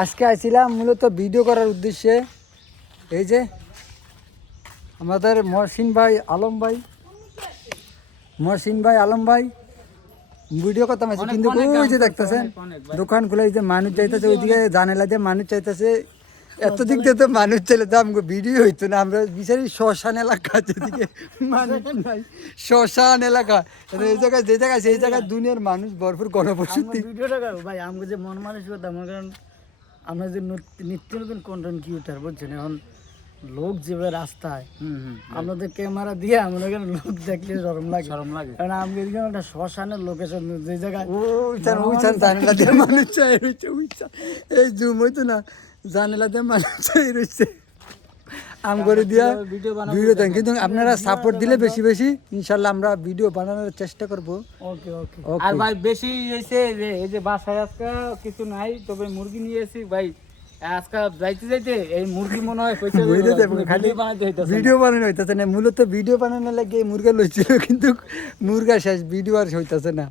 আজকে আসছিলাম মূলত ভিডিও করার উদ্দেশ্যে। এই যে আমাদের মহসিন ভাই আলম ভাই ভিডিও করতাম আছে, কিন্তু ওই যে দেখতেছেন দোকান খুলে যে মানুষ চাইতেছে, ওইদিকে জানালা দিয়ে মানুষ চাইতেছে, এত দিক দিয়ে তো মানুষ চাইলে তো আমাকে ভিডিও হইতো না। আমরা বিচারি শ্মশান এলাকা, যেদিকে মানুষ নাই, শ্মশান এলাকা, এই জায়গায় যে জায়গায় সেই জায়গায় দুনিয়ার মানুষ ভরপুর গণবসতি। ভিডিওটা ভাই আমাকে যে মন মানসিকতা, মনে করেন আমরা যে নিত্য নতুন কন্টেন্ট ক্রিয়েটার বুঝছেন, এখন লোক যেভাবে রাস্তায় আপনাদের ক্যামেরা দিয়ে মনে করেন লোক দেখলে শরম লাগে। কারণ আমি এদিকে একটা শ্মশানের লোকেশন, যে জায়গায় ওইখান জানালা দিয়ে মানুষ চাই রয়েছে, এই জুম হইতো না, জানালা দিয়ে মানুষ চাই রয়েছে আম করে দিয়া ভিডিও দেন। কিন্তু আপনারা সাপোর্ট দিলে বেশি বেশি ইনশাল্লাহ আমরা ভিডিও বানানোর চেষ্টা করবো। ওকে ওকে। আর ভাই বেশি হয়েছে যে এই যে বাসায় আজকে কিছু নাই, তবে মুরগি নিয়ে এসেছি ভাই। আজকে যাইতে এই মুরগি মনে হয় খালি ভিডিও বানানো হইতেছে না, মূলত ভিডিও বানানো লাগে মুরগা লইছিল, কিন্তু মুরগা শেষ, ভিডিও আর হইতেছে না।